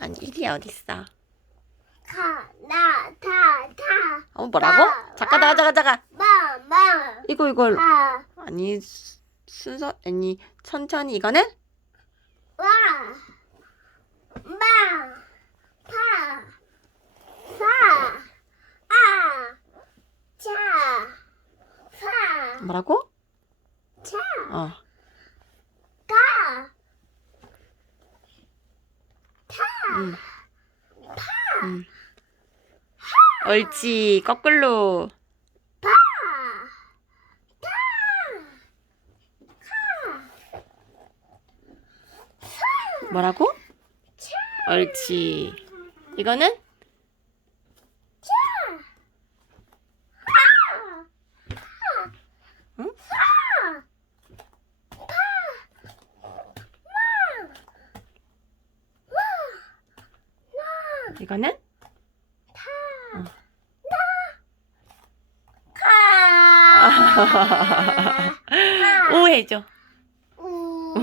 아니 1이 어딨어? 가, 나, 타, 타, 어 뭐라고? 잠깐 잠깐 잠깐 잠깐. 마, 마, 이거 이걸 파, 아니 수- 순서 아니 천천히 이거는 와, 마, 파, 파, 아, 자, 파, 뭐라고? 차, 어. 가, 음. 음. 옳지. 거꾸로. 뭐라고? 옳지. 이거는 이거는? 가, 오 해줘 우,